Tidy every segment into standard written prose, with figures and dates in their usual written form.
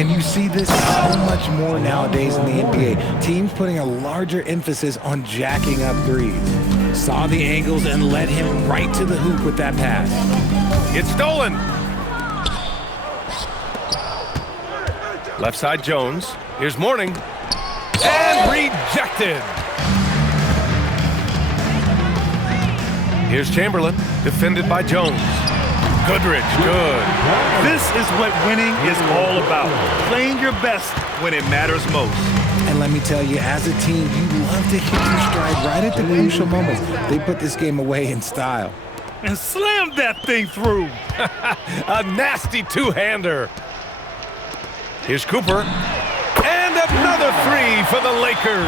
And you see this so much more nowadays in the NBA. Teams putting a larger emphasis on jacking up threes. Saw the angles and led him right to the hoop with that pass. It's stolen. Left side Jones. Here's Mourning. And rejected. Here's Chamberlain, defended by Jones. Goodrich, good. This is what winning is all about. Playing your best when it matters most. And let me tell you, as a team, you love to hit your stride right at the crucial moments. They put this game away in style. And slam that thing through. A nasty two-hander. Here's Cooper. And another three for the Lakers.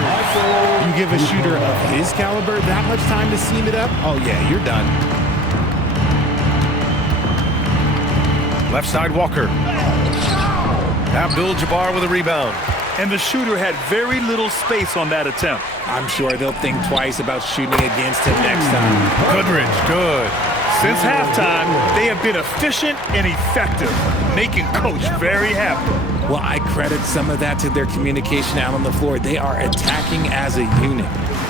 You give a shooter of his caliber that much time to seam it up? Oh, yeah, you're done. Left side Walker. Abdul-Jabbar with a rebound. And the shooter had very little space on that attempt. I'm sure they'll think twice about shooting against him next time. Goodrich, good. Since halftime, they have been efficient and effective, making Coach very happy. Well, I credit some of that to their communication out on the floor. They are attacking as a unit.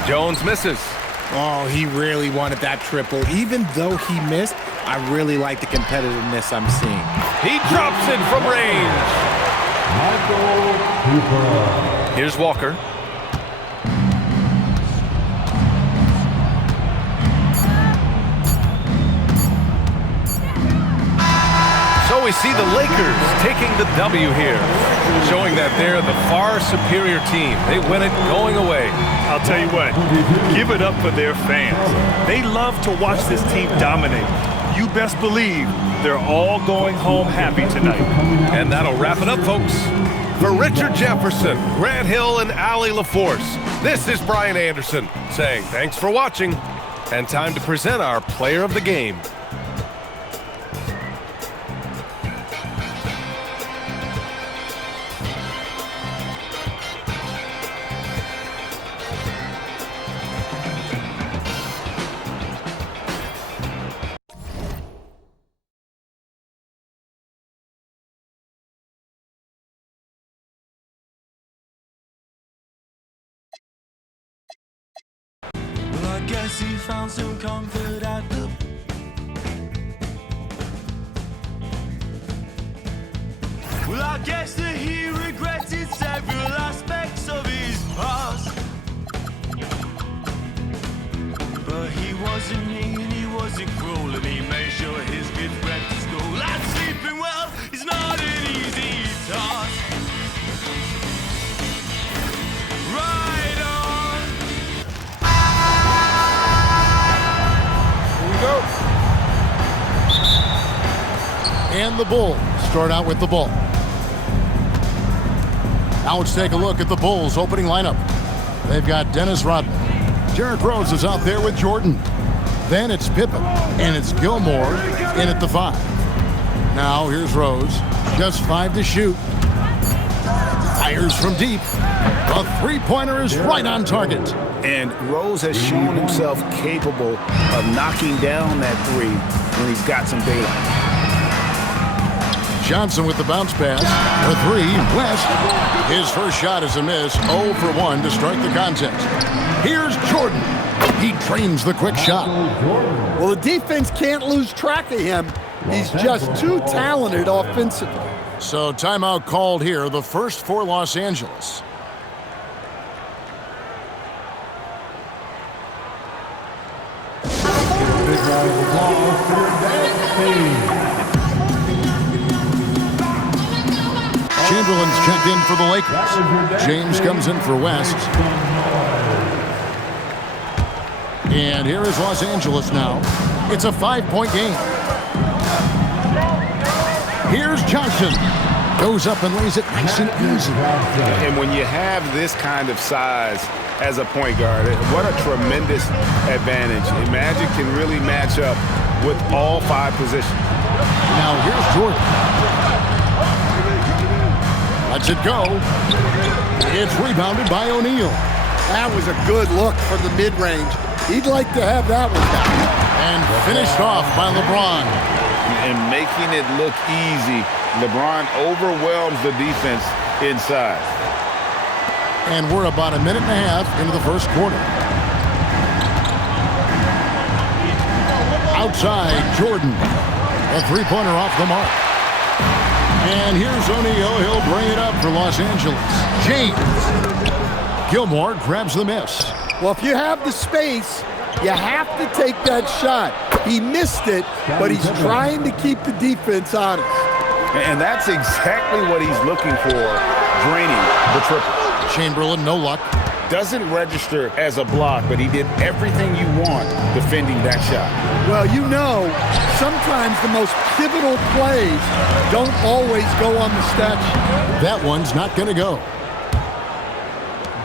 Jones misses. Oh, he really wanted that triple. Even though he missed, I really like the competitiveness I'm seeing. He drops it from range. Here's Walker. So we see the Lakers taking the W here, showing that they're the far superior team. They win it going away. I'll tell you what, give it up for their fans. They love to watch this team dominate. You best believe they're all going home happy tonight. And that'll wrap it up, folks. For Richard Jefferson, Grant Hill, and Allie LaForce, this is Brian Anderson saying thanks for watching, and time to present our player of the game. I guess he found some comfort at the Well, I guess that he regretted several aspects of his past. But he wasn't mean, he wasn't cruel, and he made sure his kids went to school. And sleeping well is not an easy task. Right on. Go. And the Bulls start out with the ball. Now let's take a look at the Bulls' opening lineup. They've got Dennis Rodman. Derrick Rose is out there with Jordan. Then it's Pippen, and it's Gilmore in at the 5. Now here's Rose, just 5 to shoot. Fires from deep. The three-pointer is right on target. And Rose has shown himself capable of knocking down that three when he's got some daylight. Johnson with the bounce pass. The 3, West. His first shot is a miss. 0 for 1 to start the contest. Here's Jordan. He trains the quick shot. Well, the defense can't lose track of him. He's just too talented offensively. So timeout called here, the first for Los Angeles. Chamberlain's checked in for the Lakers. James comes in for West. And here is Los Angeles now. It's a 5-point game. Here's Johnson. Goes up and lays it nice and easy. And when you have this kind of size as a point guard, what a tremendous advantage. Magic can really match up with all 5 positions. Now here's Jordan. Lets it go. It's rebounded by O'Neal. That was a good look from the mid-range. He'd like to have that one back. And finished off by LeBron. And making it look easy LeBron overwhelms the defense inside. And we're about a minute and a half into the first quarter. Outside, Jordan. A three-pointer off the mark. And here's O'Neal. He'll bring it up for Los Angeles. James. Gilmore grabs the miss. Well, if you have the space, you have to take that shot. He missed it, but he's trying to keep the defense honest. And that's exactly what he's looking for, draining the triple. Chamberlain, no luck. Doesn't register as a block, but he did everything you want defending that shot. Well, you know, sometimes the most pivotal plays don't always go on the stat sheet. That one's not going to go.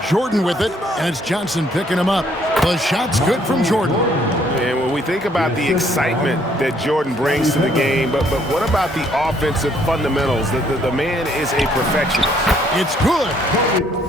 Jordan with it, and it's Johnson picking him up. The shot's good from Jordan. And when we think about the excitement that Jordan brings to the game, but what about the offensive fundamentals? The man is a perfectionist. It's good.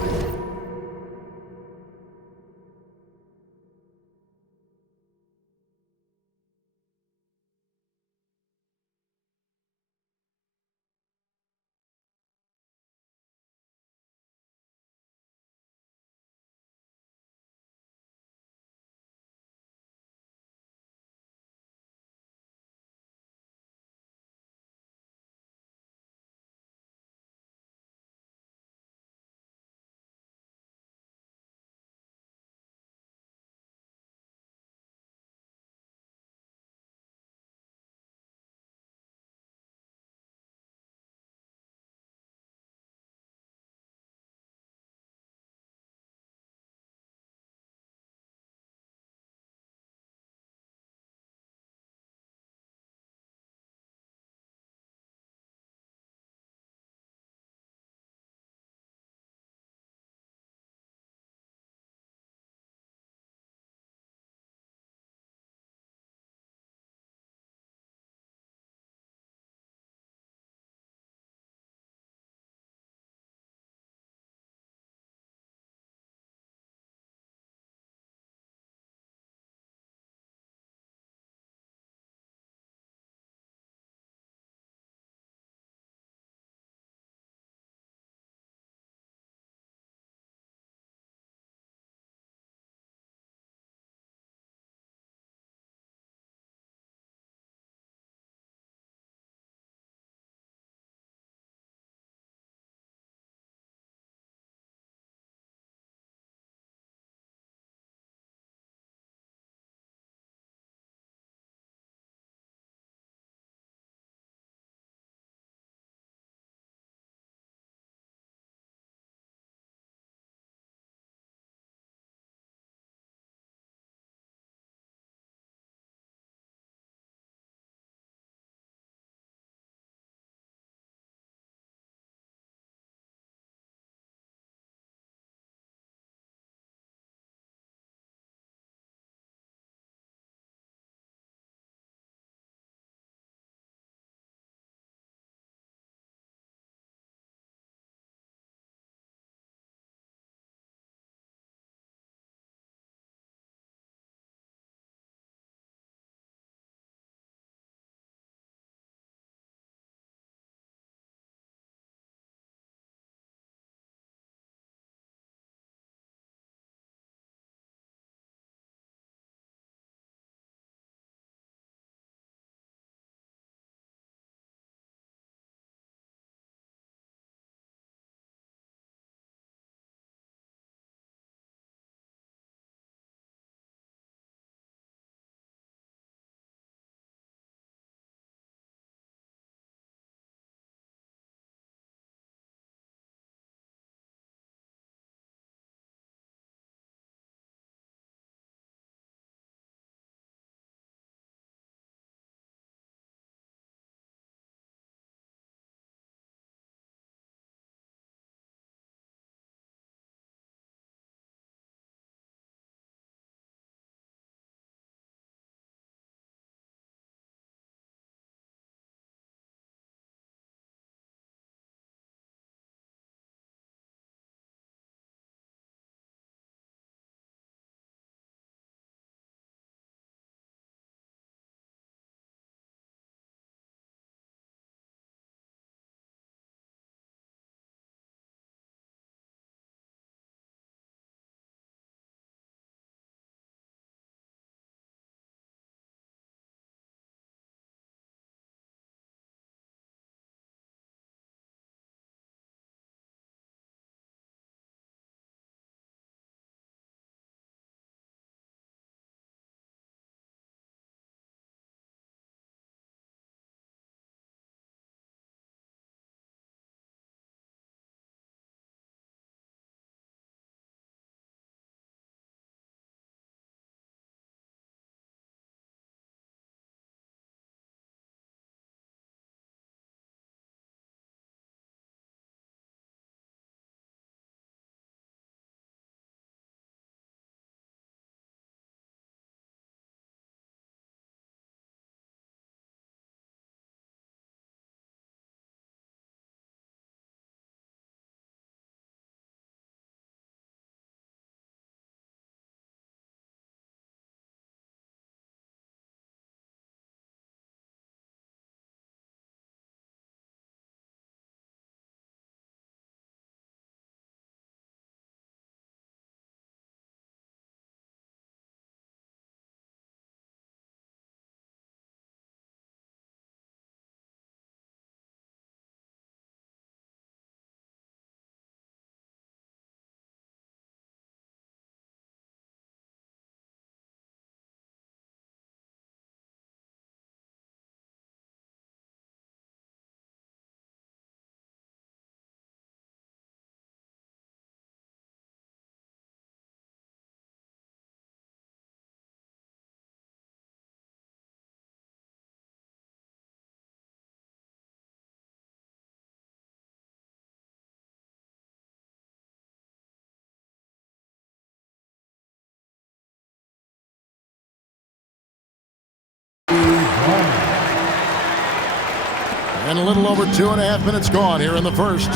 And a little over 2.5 minutes gone here in the first.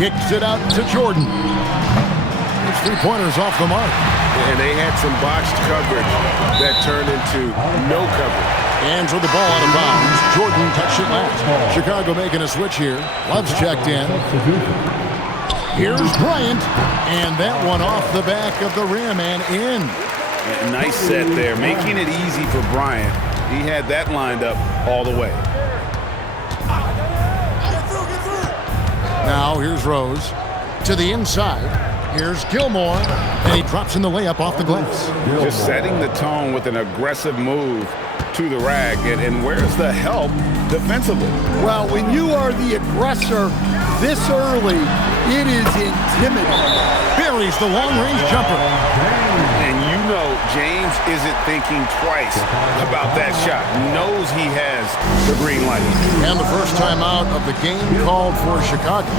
Kicks it out to Jordan. His three-pointers off the mark. And they had some botched coverage that turned into no coverage. Hands with the ball out of bounds. Jordan touched it last. Chicago making a switch here. Love's checked in. Here's Bryant. And that one off the back of the rim and in. Yeah, nice set there, making it easy for Bryant. He had that lined up all the way. Now here's Rose to the inside. Here's Gilmore, and he drops in the layup off the glass. Just setting the tone with an aggressive move to the rack. And where's the help defensively? Well, when you are the aggressor this early, it is intimidating. Buries the long-range jumper. And you know James isn't thinking twice about that shot. Knows he has the green light. And the first time out of the game called for Chicago.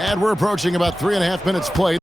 And we're approaching about 3.5 minutes played.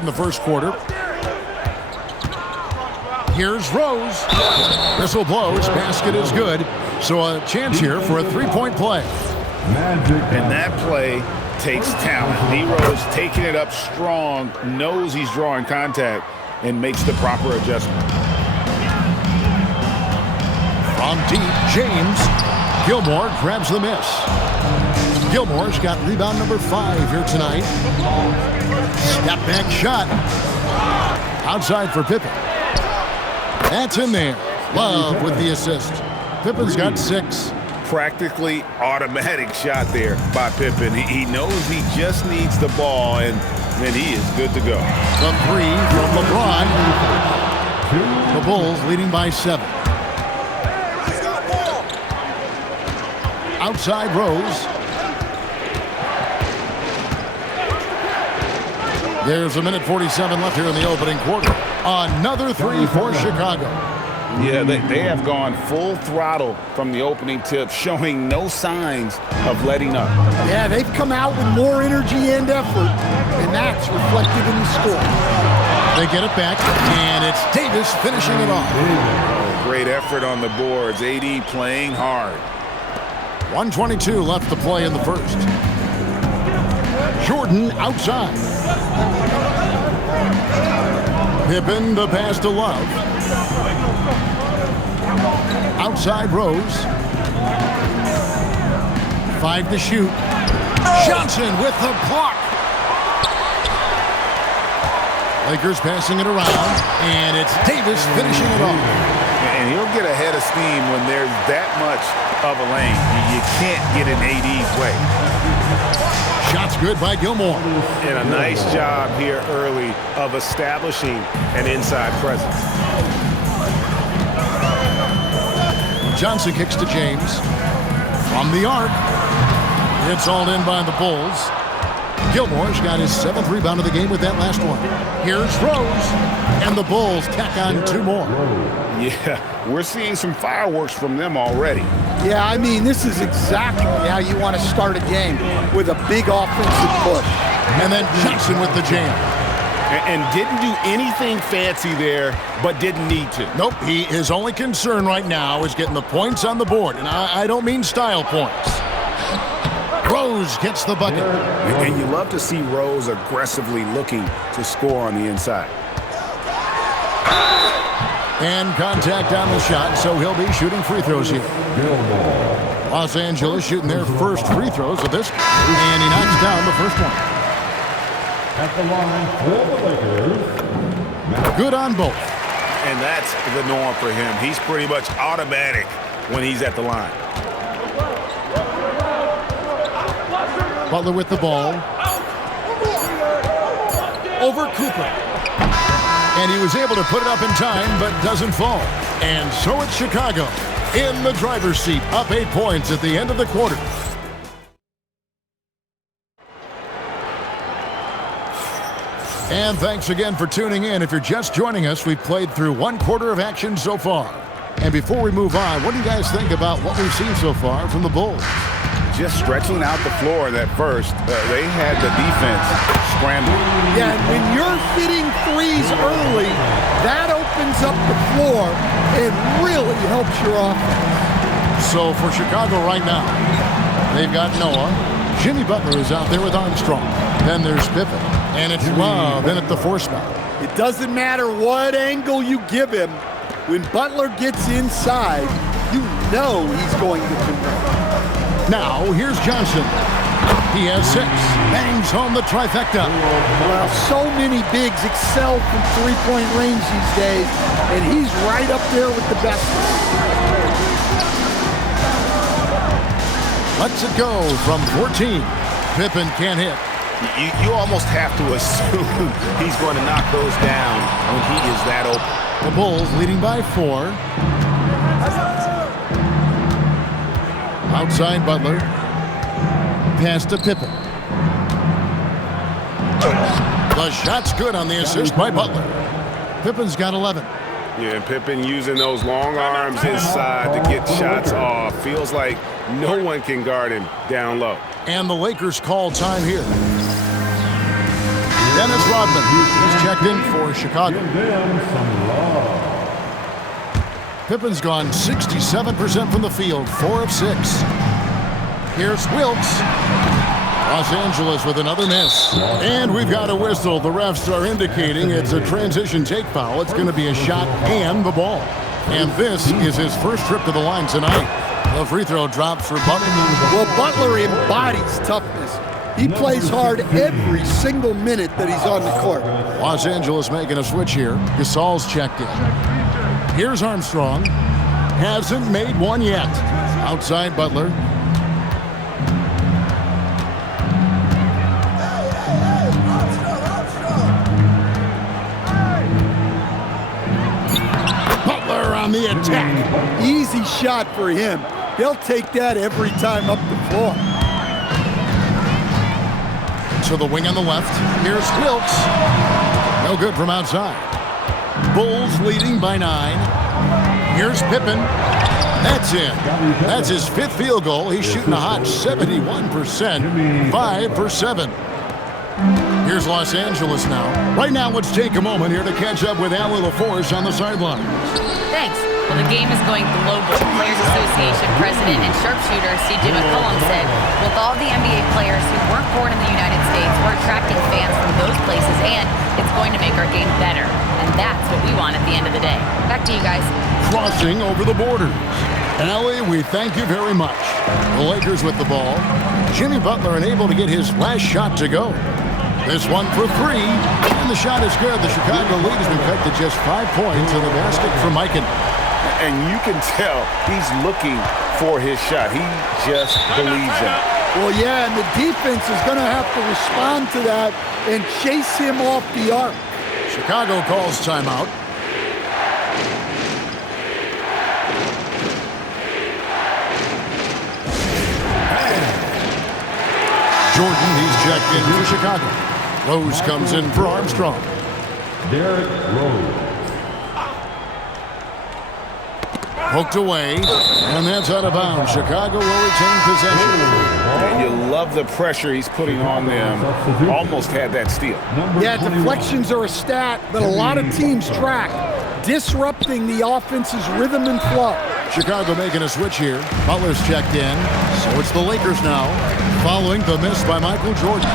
in the first quarter. Here's Rose. Whistle blows. Basket is good. So a chance here for a three-point play. And that play takes talent. D-Rose taking it up strong, knows he's drawing contact, and makes the proper adjustment. From deep, James. Gilmore grabs the miss. Gilmore's got rebound number 5 here tonight. Step back shot. Outside for Pippen. That's in there. Love with the assist. Pippen's got 6. Practically automatic shot there by Pippen. He knows he just needs the ball, and then he is good to go. The 3 from LeBron. The Bulls leading by 7. Outside Rose. There's a minute 47 left here in the opening quarter. Another 3 for Chicago. Yeah, they have gone full throttle from the opening tip, showing no signs of letting up. Yeah, they've come out with more energy and effort, and that's reflected in the score. They get it back, and it's Davis finishing it off. Oh, great effort on the boards. AD playing hard. 1:22 left to play in the first. Jordan outside. Pippen the pass to Love. Outside Rose. 5 to shoot. Johnson with the block. Lakers passing it around, and it's Davis finishing it off. And he'll get ahead of steam when there's that much of a lane. You can't get in AD's way. Shots good by Gilmore. And a nice job here early of establishing an inside presence. Johnson kicks to James. From the arc. It's all in by the Bulls. Gilmore's got his 7th rebound of the game with that last one. Here's Rose. And the Bulls tack on 2 more. Yeah, we're seeing some fireworks from them already. Yeah, I mean, this is exactly how you want to start a game, with a big offensive push. And then Johnson with the jam. And didn't do anything fancy there, but didn't need to. Nope, his only concern right now is getting the points on the board. And I don't mean style points. Rose gets the bucket. And you love to see Rose aggressively looking to score on the inside. And contact on the shot, so he'll be shooting free throws here. Los Angeles shooting their first free throws of this, and he knocks down the first one. At the line for the Lakers. Good on both. And that's the norm for him. He's pretty much automatic when he's at the line. Butler with the ball. Over Cooper. And he was able to put it up in time, but doesn't fall. And so it's Chicago in the driver's seat, up 8 points at the end of the quarter. And thanks again for tuning in. If you're just joining us, we've played through 1 quarter of action so far. And before we move on, what do you guys think about what we've seen so far from the Bulls? Just stretching out the floor at first. They had the defense scrambling. Yeah, and when you're hitting threes early, that opens up the floor and really helps your offense. So for Chicago right now, they've got Noah. Jimmy Butler is out there with Armstrong. Then there's Pippen. And it's Love in at the 4 spot. It doesn't matter what angle you give him. When Butler gets inside, you know he's going to convert. Now, here's Johnson. He has 6. Bangs home the trifecta. Well, so many bigs excel from three-point range these days, and he's right up there with the best. Lets it go from 14. Pippen can't hit. You almost have to assume he's going to knock those down when he is that open. The Bulls leading by 4. Outside Butler. Pass to Pippen. The shot's good on the assist by Butler. Pippen's got 11. Yeah, and Pippen using those long arms inside to get shots off. Feels like no one can guard him down low. And the Lakers call time here. Dennis Rodman is checked in for Chicago. Give them some love. Pippen's gone 67% from the field, 4 of 6. Here's Wilkes. Los Angeles with another miss. And we've got a whistle. The refs are indicating it's a transition take foul. It's going to be a shot and the ball. And this is his first trip to the line tonight. The free throw dropped for Butler. Well, Butler embodies toughness. He plays hard every single minute that he's on the court. Los Angeles making a switch here. Gasol's checked in. Here's Armstrong. Hasn't made one yet. Outside Butler. Butler on the attack. Easy shot for him. They'll take that every time up the floor. To the wing on the left. Here's Wilkes. No good from outside. Bulls leading by 9. Here's Pippen. That's in. That's his 5th field goal. He's shooting a hot 71%. 5 for 7. Here's Los Angeles now. Right now, let's take a moment here to catch up with Allie LaForce on the sidelines. Thanks. Well, the game is going global. Players Association President and sharpshooter C.J. McCollum said, with all the NBA players who weren't born in the United States, we're attracting fans from those places, and it's going to make our game better. And that's what we want at the end of the day. Back to you guys. Crossing over the borders. Allie, we thank you very much. The Lakers with the ball. Jimmy Butler unable to get his last shot to go. This one for 3, and the shot is good. The Chicago lead has been cut to just 5 points in the basket for Mikan. And you can tell he's looking for his shot. He just believes in it. Well, yeah, and the defense is going to have to respond to that and chase him off the arc. Chicago calls timeout. Jordan, he's checked in for Chicago. Rose comes in for Armstrong. Derrick Rose. Poked away, and that's out of bounds. Chicago will retain possession. And you love the pressure he's putting on them. Almost had that steal. Yeah, deflections are a stat that a lot of teams track, disrupting the offense's rhythm and flow. Chicago making a switch here. Butler's checked in, so it's the Lakers now, following the miss by Michael Jordan.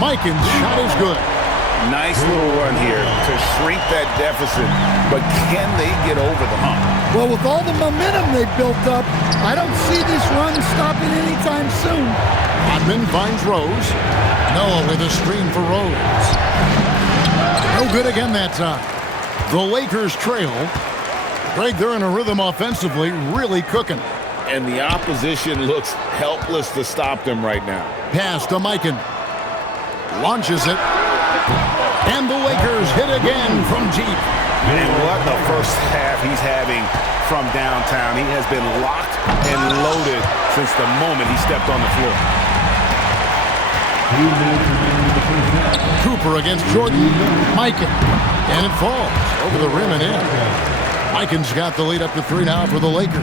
Mikan's shot is good. Nice little run here to shrink that deficit, but can they get over the hump? Well, with all the momentum they've built up, I don't see this run stopping anytime soon. Rodman finds Rose. Noah with a screen for Rose. No good again that time. The Lakers trail. Greg, they're in a rhythm offensively, really cooking. And the opposition looks helpless to stop them right now. Pass to Mikan. Launches it. And the Lakers hit again from deep. And what a first half he's having from downtown. He has been locked and loaded since the moment he stepped on the floor. Cooper against Jordan. Mikan. And it falls over the rim and in. Mikan's got the lead up to 3 now for the Lakers.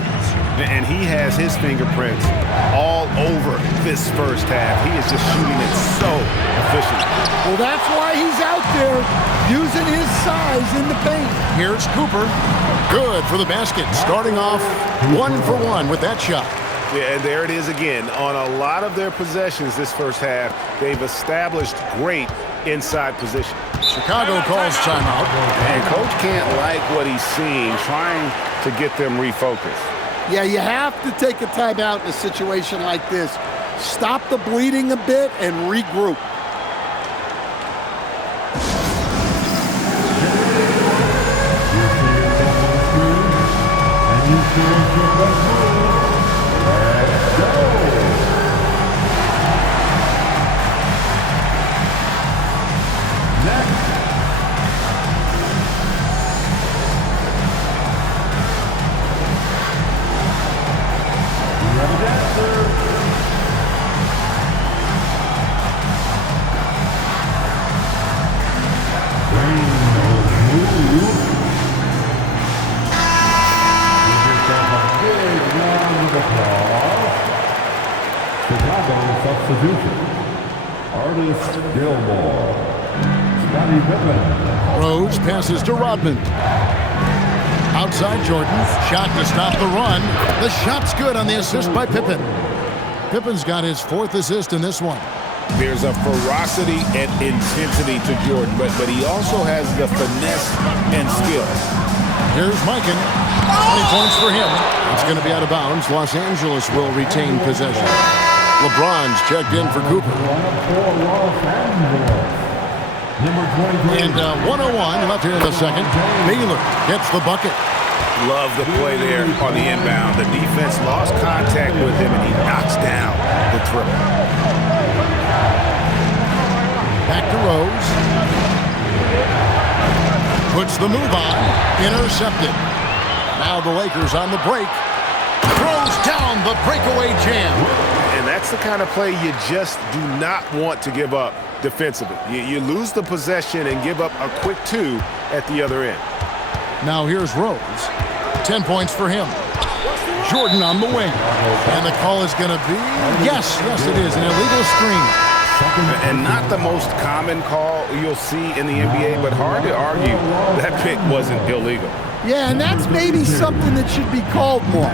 And he has his fingerprints all over this first half. He is just shooting it so efficiently. Well, that's why he's out there using his size in the paint. Here's Cooper. Good for the basket. Starting off 1 for 1 with that shot. Yeah, and there it is again. On a lot of their possessions this first half, they've established great inside position. Chicago calls timeout. And coach can't like what he's seeing, trying to get them refocused. Yeah, you have to take a timeout in a situation like this. Stop the bleeding a bit and regroup. Chicago substitution. Artist Gilmore. Scottie Pippen. Rose passes to Rodman. Outside Jordan. Shot to stop the run. The shot's good on the assist by Pippen. Pippen's got his 4th assist in this one. There's a ferocity and intensity to Jordan, but he also has the finesse and skill. Here's Mikan. 20 points for him. It's going to be out of bounds. Los Angeles will retain possession. LeBron's checked in for Cooper. And 101 left here in the second. Baylor gets the bucket. Love the play there on the inbound. The defense lost contact with him, and he knocks down the triple. Back to Rose. Puts the move on. Intercepted. Now the Lakers on the break. Throws down the breakaway jam. And that's the kind of play you just do not want to give up defensively. You lose the possession and give up a quick 2 at the other end. Now here's Rose. 10 points for him. Jordan on the wing. And the call is going to be, yes, it is, an illegal screen. And not the most common call you'll see in the NBA, but hard to argue that pick wasn't illegal. Yeah, and that's maybe something that should be called more.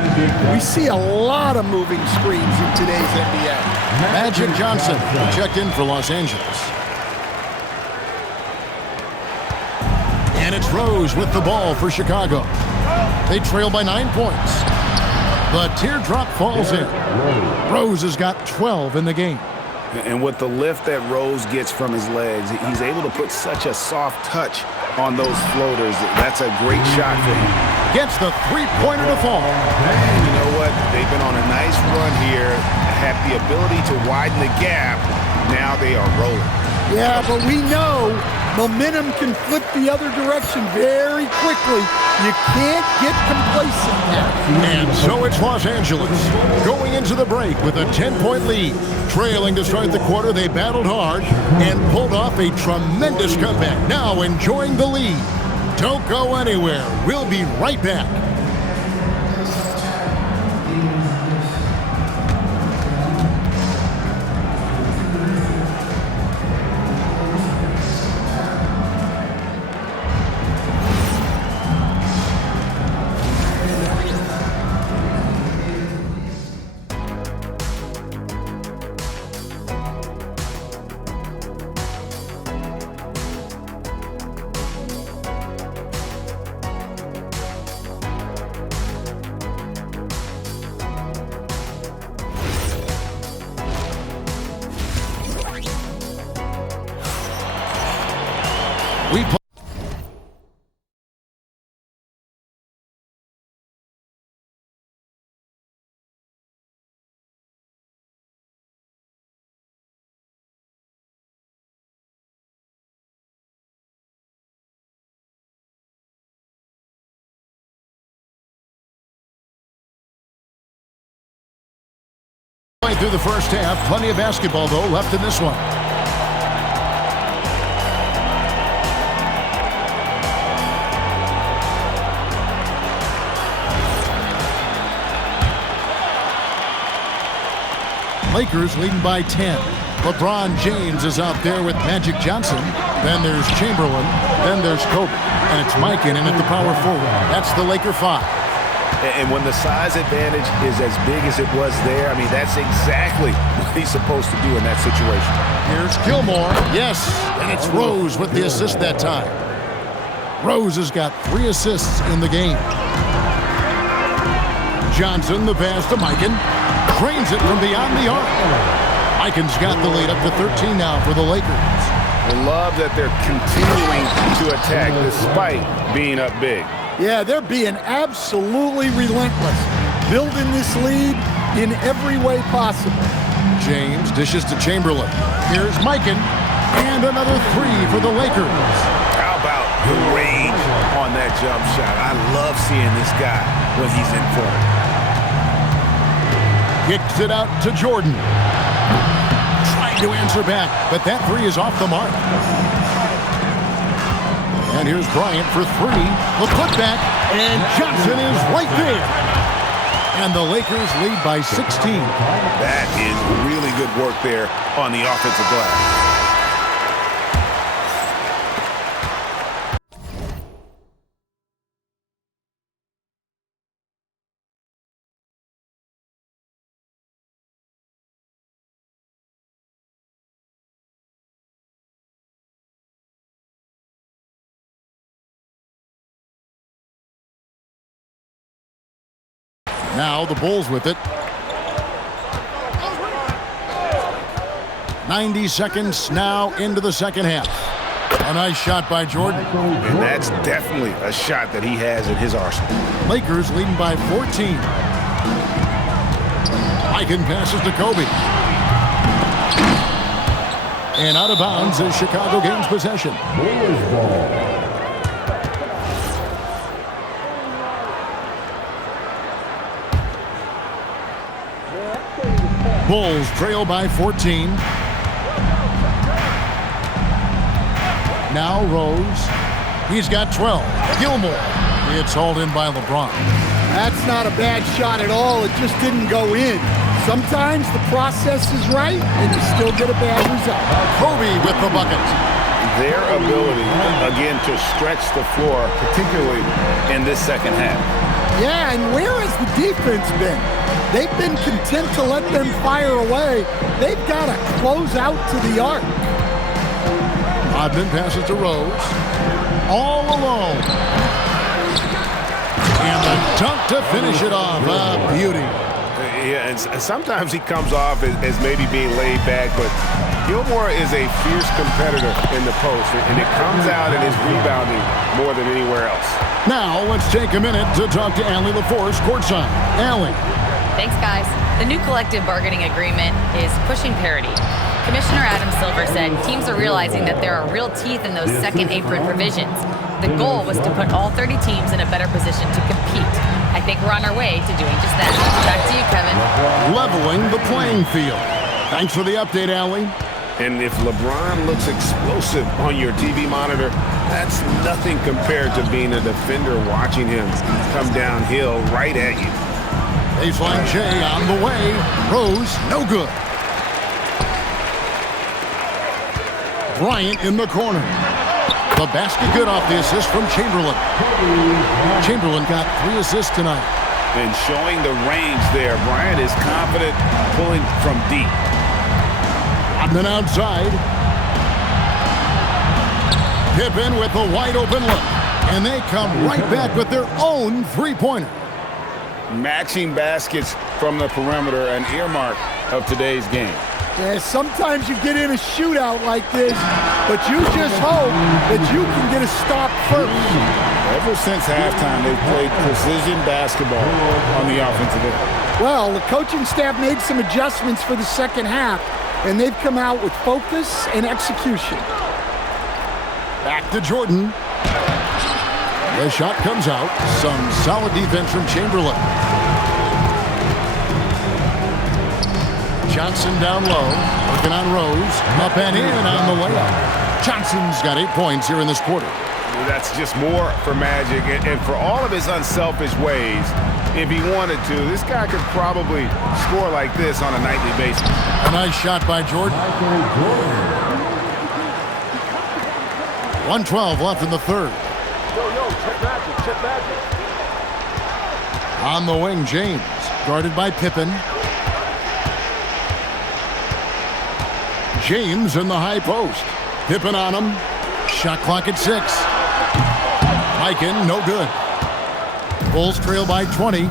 We see a lot of moving screens in today's NBA. Magic Johnson checked in for Los Angeles. And it's Rose with the ball for Chicago. They trail by 9 points. The teardrop falls in. Rose has got 12 in the game. And with the lift that Rose gets from his legs, he's able to put such a soft touch on those floaters. That's a great shot for him. Gets the three-pointer to fall. And you know what? They've been on a nice run here, have the ability to widen the gap. Now they are rolling. Yeah, but we know momentum can flip the other direction very quickly. You can't get complacent now. And so it's Los Angeles going into the break with a 10-point lead. Trailing to start the quarter, they battled hard and pulled off a tremendous comeback. Now enjoying the lead. Don't go anywhere. We'll be right back. Through the first half, plenty of basketball though left in this one. Lakers leading by 10. LeBron James is out there with Magic Johnson. Then there's Chamberlain. Then there's Kobe. And it's Mikan in at the power forward. That's the Laker 5. And when the size advantage is as big as it was there, I mean, that's exactly what he's supposed to do in that situation. Here's Gilmore. Yes, and it's Rose with the assist that time. Rose has got 3 assists in the game. Johnson, the pass to Mikan. Drains it from beyond the arc. Mikan's got the lead up to 13 now for the Lakers. I love that they're continuing to attack despite being up big. Yeah, they're being absolutely relentless, building this lead in every way possible. James dishes to Chamberlain. Here's Mikan, and another 3 for the Lakers. How about the range on that jump shot? I love seeing this guy when he's in form. Kicks it out to Jordan. Trying to answer back, but that 3 is off the mark. And here's Bryant for 3. The putback, and Johnson is right there. And the Lakers lead by 16. That is really good work there on the offensive glass. Now the Bulls with it. 90 seconds now into the second half. A nice shot by Jordan. And that's definitely a shot that he has in his arsenal. Lakers leading by 14. Mikan passes to Kobe. And out of bounds is Chicago gains possession. Bulls ball. Bulls trail by 14. Now Rose. He's got 12. Gilmore. It's hauled in by LeBron. That's not a bad shot at all. It just didn't go in. Sometimes the process is right, and you still get a bad result. Kobe with the bucket. Their ability, again, to stretch the floor, particularly in this second half. Yeah, and where has the defense been? They've been content to let them fire away. They've got to close out to the arc. Rodman passes to Rose. All alone. And the dunk to finish it off. A beauty. Yeah, and sometimes he comes off as maybe being laid back, but Gilmore is a fierce competitor in the post, and it comes out in his rebounding more than anywhere else. Now let's take a minute to talk to Allie LaForce courtside. Allie. Thanks, guys. The new collective bargaining agreement is pushing parity. Commissioner Adam Silver said teams are realizing that there are real teeth in those second apron provisions. The goal was to put all 30 teams in a better position to compete. I think we're on our way to doing just that. Back to you, Kevin. Leveling the playing field. Thanks for the update, Allie. And if LeBron looks explosive on your TV monitor, that's nothing compared to being a defender watching him come downhill right at you. Baseline Jay on the way. Rose, no good. Bryant in the corner. The basket good off the assist from Chamberlain. Chamberlain got 3 assists tonight. And showing the range there, Bryant is confident pulling from deep. Rodman outside. Pippen with a wide open look. And they come right back with their own three-pointer. Matching baskets from the perimeter, an earmark of today's game. Yeah, sometimes you get in a shootout like this, but you just hope that you can get a stop first. Ever since halftime, they've played precision basketball on the offensive end. Well, the coaching staff made some adjustments for the second half, and they've come out with focus and execution. Back to Jordan. The shot comes out. Some solid defense from Chamberlain. Johnson down low, working on Rose, up and in on the layup. Johnson's got 8 points here in this quarter. That's just more for Magic, and for all of his unselfish ways, if he wanted to, this guy could probably score like this on a nightly basis. A nice shot by Jordan. 1:12 left in the third. Check Magic. On the wing, James, guarded by Pippen. James in the high post. Pippen on him. Shot clock at 6. Mikan, no good. Bulls trail by 20.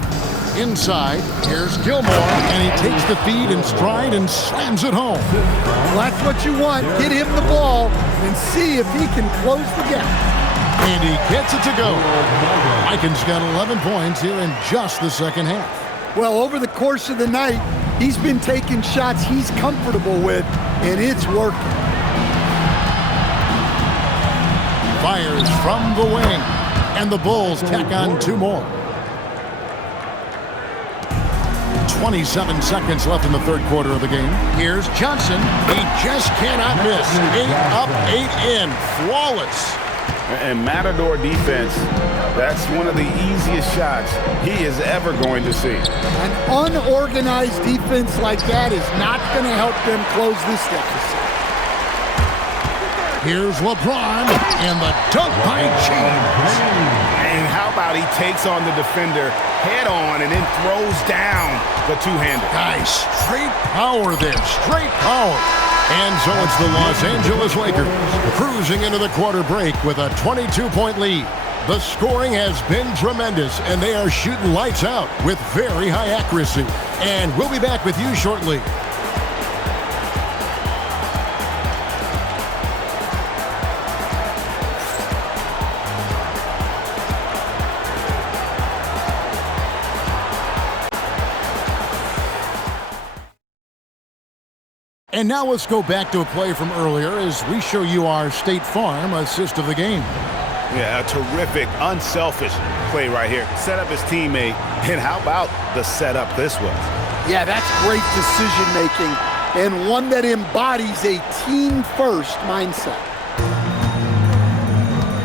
Inside, here's Gilmore, and he takes the feed in stride and slams it home. Well, that's what you want. Get him the ball and see if he can close the gap. And he gets it to go. Mikan's got 11 points here in just the second half. Well, over the course of the night, he's been taking shots he's comfortable with, and it's working. Fires from the wing, and the Bulls tack on 2 more. 27 seconds left in the third quarter of the game. Here's Johnson. He just cannot miss. 8 up, 8 in. Flawless. And Matador defense, that's one of the easiest shots he is ever going to see. An unorganized defense like that is not going to help them close this deficit. Here's LeBron, and the dunk by James. And how about he takes on the defender head on and then throws down the two-hander. Guys, straight power there, straight power. And so it's the Los Angeles Lakers cruising into the quarter break with a 22-point lead. The scoring has been tremendous, and they are shooting lights out with very high accuracy. And we'll be back with you shortly. And now let's go back to a play from earlier as we show you our State Farm assist of the game. Yeah, a terrific, unselfish play right here. Set up his teammate, and how about the setup this was? Yeah, that's great decision-making and one that embodies a team-first mindset.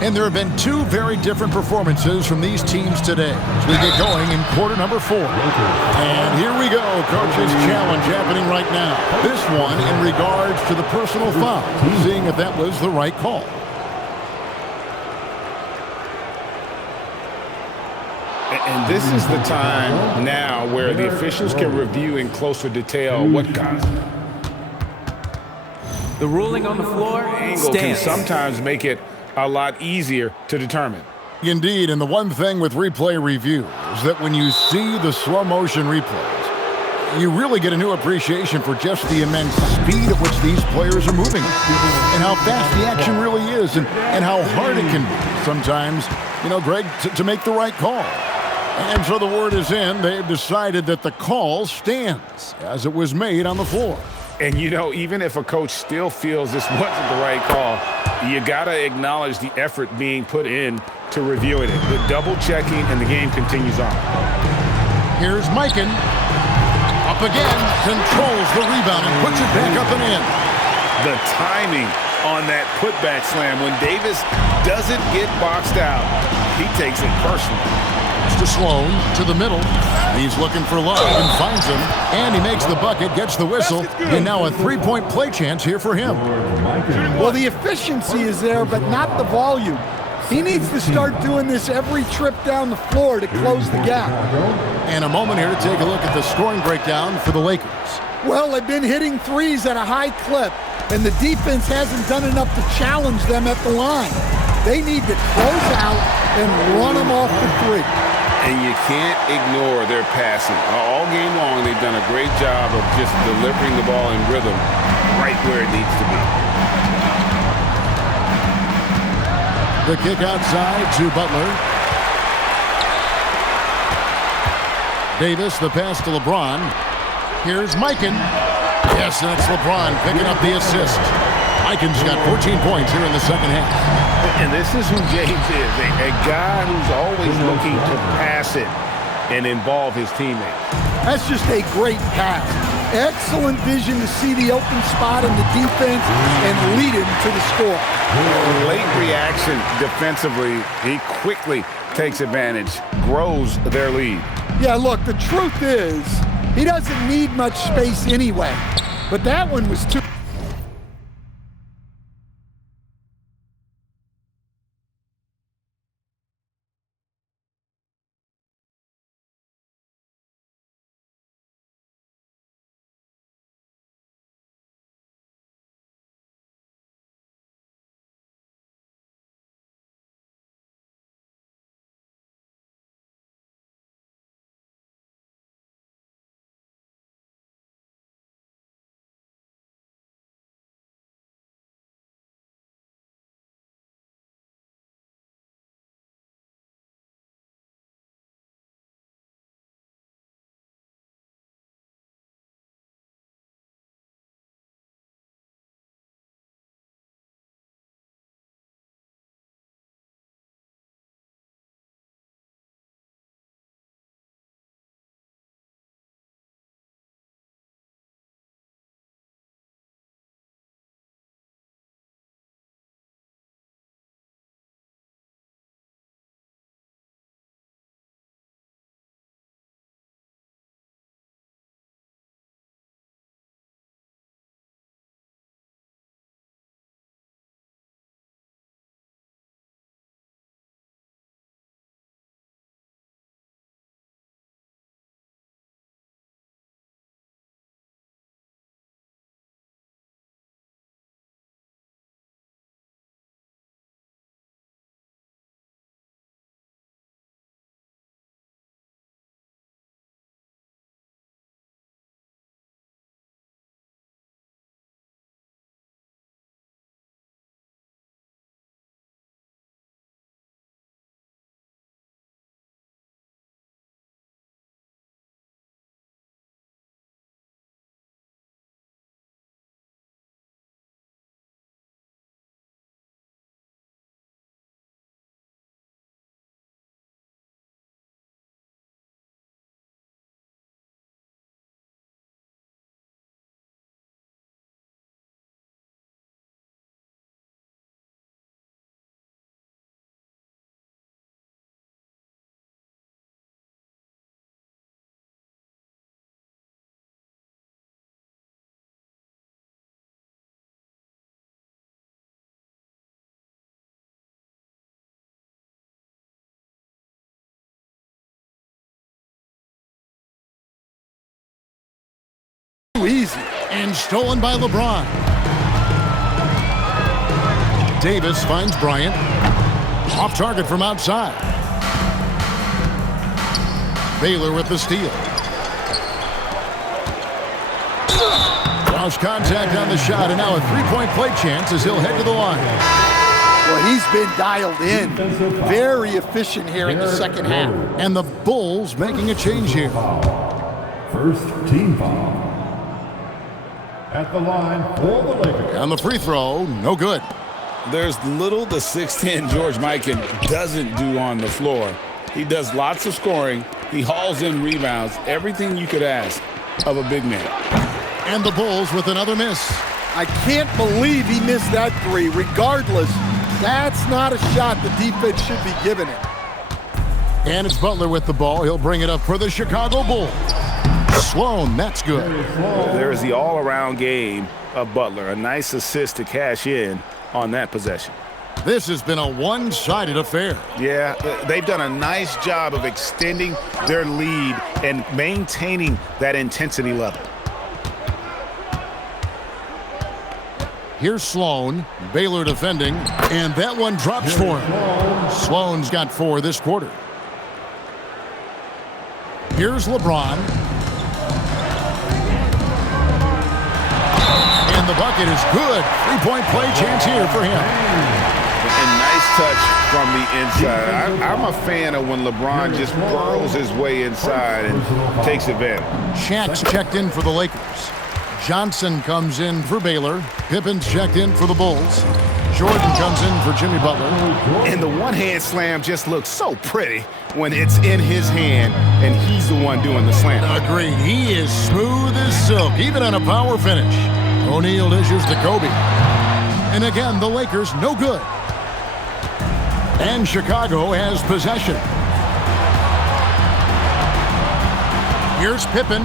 And there have been two very different performances from these teams today as we get going in quarter number 4. And here we go, coach's challenge happening right now. This one in regards to the personal foul, seeing if that was the right call. And this is the time now where the officials can review in closer detail what caused it. The ruling on the floor Angle can sometimes make it a lot easier to determine. Indeed, and the one thing with replay review is that when you see the slow motion replays, you really get a new appreciation for just the immense speed at which these players are moving and how fast the action really is and how hard it can be sometimes, Greg, to make the right call. And so the word is in. They've decided that the call stands as it was made on the floor. And, even if a coach still feels this wasn't the right call, you got to acknowledge the effort being put in to reviewing it. The double-checking, and the game continues on. Here's Mikan. Up again. Controls the rebound and puts it back up and in. The timing on that putback slam. When Davis doesn't get boxed out, he takes it personally. To Sloan, to the middle. He's looking for love and finds him. And he makes the bucket, gets the whistle, and now a three-point play chance here for him. Well, the efficiency is there, but not the volume. He needs to start doing this every trip down the floor to close the gap. And a moment here to take a look at the scoring breakdown for the Lakers. Well, they've been hitting threes at a high clip, and the defense hasn't done enough to challenge them at the line. They need to close out and run them off the three. And you can't ignore their passing. All game long, they've done a great job of just delivering the ball in rhythm right where it needs to be. The kick outside to Butler. Davis, the pass to LeBron. Here's Mikan. Yes, that's LeBron picking up the assist. Mikan's got 14 points here in the second half. And this is who James is, a guy who's always looking to pass it and involve his teammates. That's just a great pass. Excellent vision to see the open spot in the defense and lead him to the score. Late reaction defensively, he quickly takes advantage, grows their lead. Yeah, look, the truth is he doesn't need much space anyway, but that one was too and stolen by LeBron. Davis finds Bryant. Off target from outside. Baylor with the steal. Lost contact on the shot, and now a three-point play chance as he'll head to the line. Well, he's been dialed in. Very efficient here in the second half. And the Bulls making a change here. First team foul. At the line for the Lakers. And the free throw, no good. There's little the 6'10 George Mikan doesn't do on the floor. He does lots of scoring. He hauls in rebounds. Everything you could ask of a big man. And the Bulls with another miss. I can't believe he missed that three. Regardless, that's not a shot the defense should be giving it. And it's Butler with the ball. He'll bring it up for the Chicago Bulls. Sloan, that's good. There's the all-around game of Butler. A nice assist to cash in on that possession. This has been a one-sided affair. Yeah, they've done a nice job of extending their lead and maintaining that intensity level. Here's Sloan, Baylor defending, and that one drops for him. Sloan's got 4 this quarter. Here's LeBron. And the bucket is good. Three-point play chance here for him. And nice touch from the inside. I'm a fan of when LeBron just burrows his way inside and takes advantage. Shaq's checked in for the Lakers. Johnson comes in for Baylor. Pippen's checked in for the Bulls. Jordan comes in for Jimmy Butler. And the one-hand slam just looks so pretty when it's in his hand and he's the one doing the slam. Agreed. He is smooth as silk, even on a power finish. O'Neal dishes to Kobe. And again, the Lakers no good. And Chicago has possession. Here's Pippen.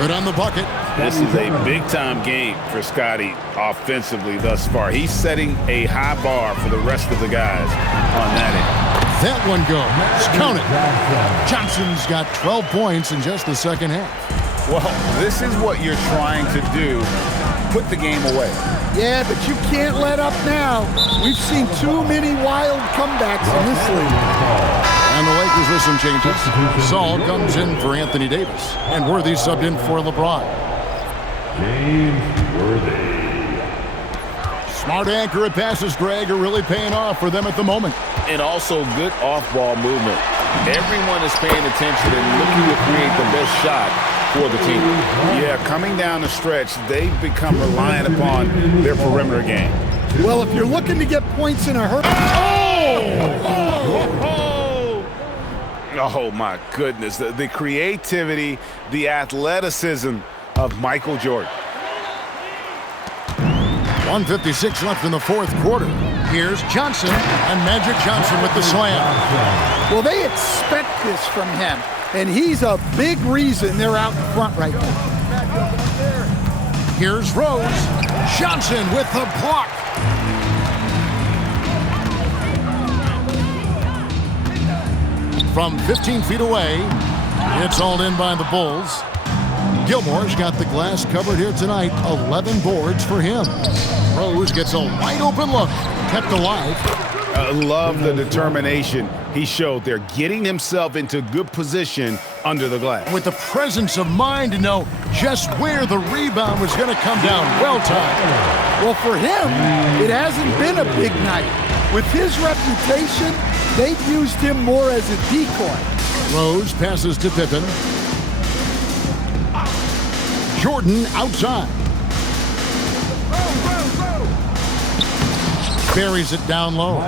Good on the bucket. This is a big-time game for Scotty offensively thus far. He's setting a high bar for the rest of the guys on that end. That one goes. Count it. Johnson's got 12 points in just the second half. Well, this is what you're trying to do. Put the game away. Yeah, but you can't let up now. We've seen too many wild comebacks in this league. And the Lakers with some changes. Saul comes in for Anthony Davis. And Worthy subbed in for LeBron. James Worthy. Smart, accurate passes, Greg, are really paying off for them at the moment. And also good off-ball movement. Everyone is paying attention and looking to create the best shot for the team. Yeah, coming down the stretch, they've become reliant upon their perimeter game. Well, if you're looking to get points in a hurry... Oh, my goodness. The creativity, the athleticism of Michael Jordan. 1:56 left in the fourth quarter. Here's Johnson, and Magic Johnson with the slam. Well, they expect this from him, and he's a big reason they're out in front right now. Here's Rose. Johnson with the block. From 15 feet away, it's hauled in by the Bulls. Gilmore's got the glass covered here tonight. 11 boards for him. Rose gets a wide open look. Kept alive. I love the determination he showed there, getting himself into good position under the glass. With the presence of mind to know just where the rebound was going to come down. Well timed. Well, for him, it hasn't been a big night. With his reputation, they've used him more as a decoy. Rose passes to Pippen. Jordan outside. Buries it down low.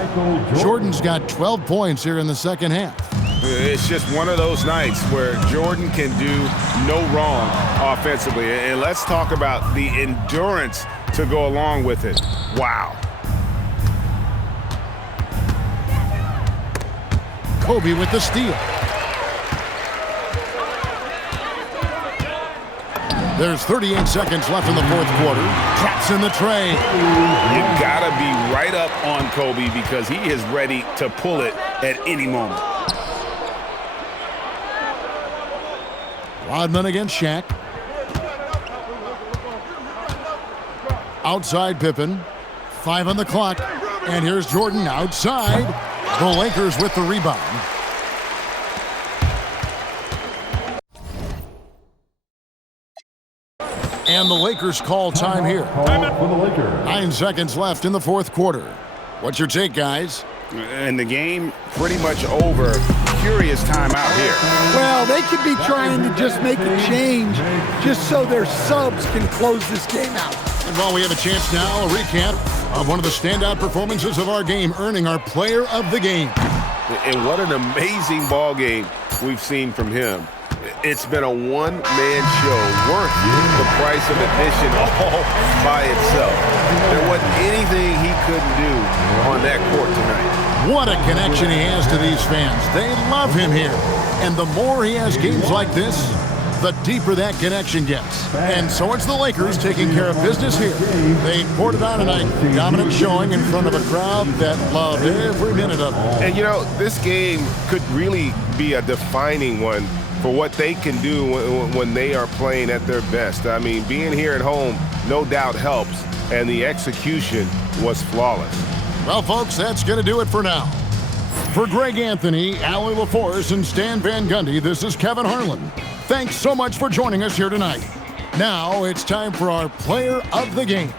Jordan's got 12 points here in the second half. It's just one of those nights where Jordan can do no wrong offensively. And let's talk about the endurance to go along with it. Wow. Kobe with the steal. There's 38 seconds left in the fourth quarter. Traps in the tray. You gotta be right up on Kobe because he is ready to pull it at any moment. Rodman against Shaq. Outside Pippen. 5 on the clock. And here's Jordan outside. The Lakers with the rebound. And the Lakers call time here. For the Lakers. 9 seconds left in the fourth quarter. What's your take, guys? And the game pretty much over. Curious time out here. Well, they could be trying to just make a change just so their subs can close this game out. And while we have a chance now, a recap of one of the standout performances of our game, earning our player of the game. And what an amazing ball game we've seen from him. It's been a one-man show worth the price of admission all by itself. There wasn't anything he couldn't do on that court tonight. What a connection he has to these fans. They love him here. And the more he has games like this, the deeper that connection gets. And so it's the Lakers taking care of business here. They poured it on tonight. Dominant showing in front of a crowd that loved every minute of it. And, you know, this game could really be a defining one for what they can do when they are playing at their best. I mean, being here at home no doubt helps, and the execution was flawless. Well, folks, that's going to do it for now. For Greg Anthony, Allie LaForce, and Stan Van Gundy, this is Kevin Harlan. Thanks so much for joining us here tonight. Now it's time for our player of the game.